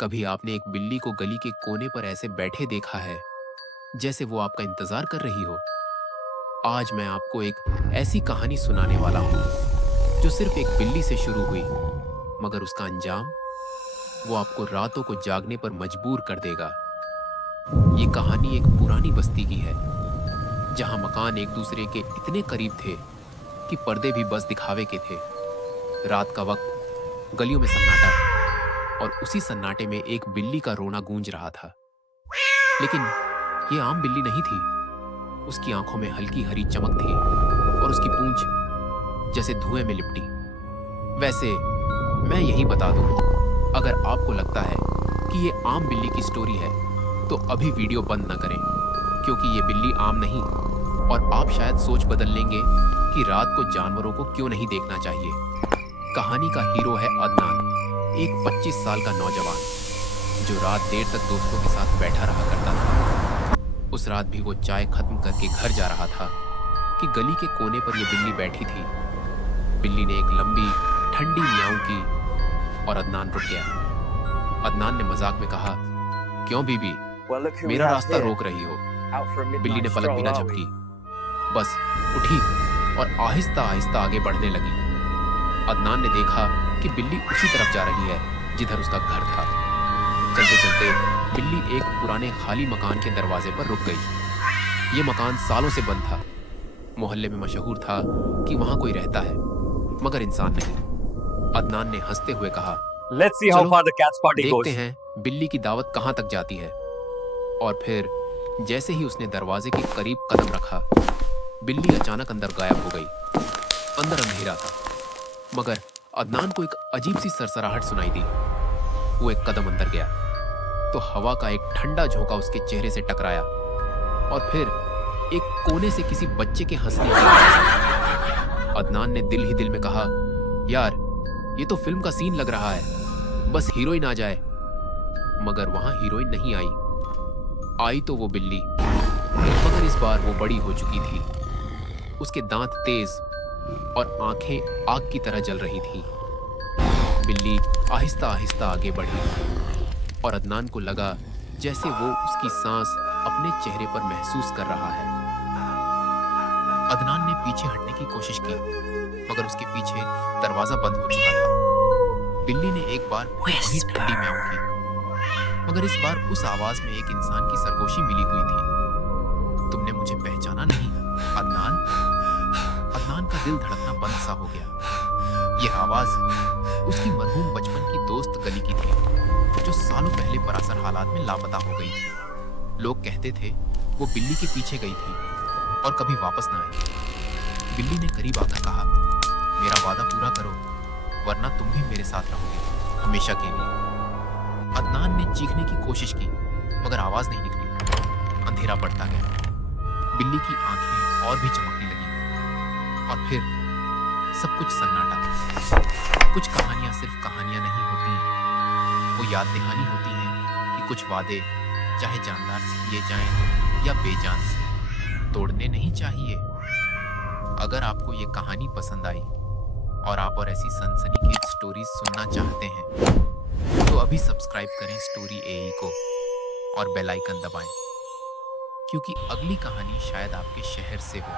कभी आपने एक बिल्ली को गली के कोने पर ऐसे बैठे देखा है जैसे वो आपका इंतजार कर रही हो? आज मैं आपको एक ऐसी कहानी सुनाने वाला हूँ जो सिर्फ एक बिल्ली से शुरू हुई, मगर उसका अंजाम वो आपको रातों को जागने पर मजबूर कर देगा। ये कहानी एक पुरानी बस्ती की है जहाँ मकान एक दूसरे के इतने करीब थे कि पर्दे भी बस दिखावे के थे। रात का वक्त, गलियों में सन्नाटा, और उसी सन्नाटे में एक बिल्ली का रोना गूंज रहा था। लेकिन ये आम बिल्ली नहीं थी। उसकी आंखों में हल्की हरी चमक थी और उसकी पूंछ जैसे धुएं में लिपटी। वैसे मैं यही बता दूं, अगर आपको लगता है कि ये आम बिल्ली की स्टोरी है तो अभी वीडियो बंद न करें, क्योंकि ये बिल्ली आम नहीं, और आप शायद सोच बदल लेंगे कि रात को जानवरों को क्यों नहीं देखना चाहिए। कहानी का हीरो है अदनान, एक 25 साल का नौजवान जो रात देर तक दोस्तों के साथ बैठा रहा करता था। उस रात भी वो चाय खत्म करके घर जा रहा था कि गली के कोने पर ये बिल्ली बैठी थी। बिल्ली ने एक लंबी ठंडी म्याऊं की और अदनान रुक गया। अदनान ने मजाक में कहा, क्यों बीबी, मेरा रास्ता रोक रही हो? बिल्ली ने पलक भी ना झपकी, बस उठी और आहिस्ता आहिस्ता आगे बढ़ने लगी। अदनान ने देखा कि बिल्ली उसी तरफ जा रही है जिधर उसका घर था। चलते चलते बिल्ली एक पुराने खाली मकान के दरवाजे पर रुक गई। ये मकान सालों से बंद था। मोहल्ले में मशहूर था कि वहां कोई रहता है, मगर इंसान नहीं। अदनान ने हंसते हुए कहा, Let's see how far the cat's party देखते goes. हैं बिल्ली की दावत कहां तक जाती है। और फिर जैसे ही उसने दरवाजे के करीब कदम रखा, बिल्ली अचानक अंदर गायब हो गई। अंदर अंधेरा था, मगर अदनान को एक अजीब सी सरसराहट सुनाई दी। वो एक कदम अंदर गया तो हवा का एक ठंडा झोंका उसके चेहरे से टकराया, और फिर एक कोने से किसी बच्चे के हंसने की आवाज आई। अदनान ने दिल ही दिल में कहा, यार ये तो फिल्म का सीन लग रहा है, बस हीरोइन आ जाए। मगर वहां हीरोइन नहीं आई। आई तो वो बिल्ली, मगर इस बार वो बड़ी हो चुकी थी। उसके दांत तेज और आंखें आग की तरह जल रही थी। बिल्ली आहिस्ता आहिस्ता आगे बढ़ी और अदनान को लगा जैसे वो उसकी सांस अपने चेहरे पर महसूस कर रहा है। अदनान ने पीछे हटने की कोशिश की, मगर उसके पीछे दरवाजा बंद हो चुका था। बिल्ली ने एक बार फिर वही ठंडी म्याऊं की, मगर इस बार उस आवाज में एक इंसान की सरगोशी मिली हुई थी। तुमने मुझे पहचाना नहीं, अदनान? अदनान का दिल धड़कना बंद सा हो गया। यह आवाज उसकी मरहूम बचपन की दोस्त गली की थी, जो सालों पहले परासर हालात में लापता हो गई थी। लोग कहते थे वो बिल्ली के पीछे गई थी और कभी वापस ना आई। बिल्ली ने करीब आकर कहा, मेरा वादा पूरा करो, वरना तुम भी मेरे साथ रहोगे हमेशा के लिए। अदनान ने चीखने की कोशिश की, मगर आवाज नहीं निकली। अंधेरा बढ़ता गया। बिल्ली की आंखें और भी चमकने लगी, और फिर सब कुछ सन्नाटा। कुछ कहानियां सिर्फ कहानियां नहीं होती, वो याद दहानी होती हैं कि कुछ वादे चाहे जानदार से किए जाएं या बेजान से, तोड़ने नहीं चाहिए। अगर आपको ये कहानी पसंद आई और आप और ऐसी सनसनीखेज स्टोरीज सुनना चाहते हैं तो अभी सब्सक्राइब करें स्टोरी एई को और बेल आइकन दबाएं, क्योंकि अगली कहानी शायद आपके शहर से हो।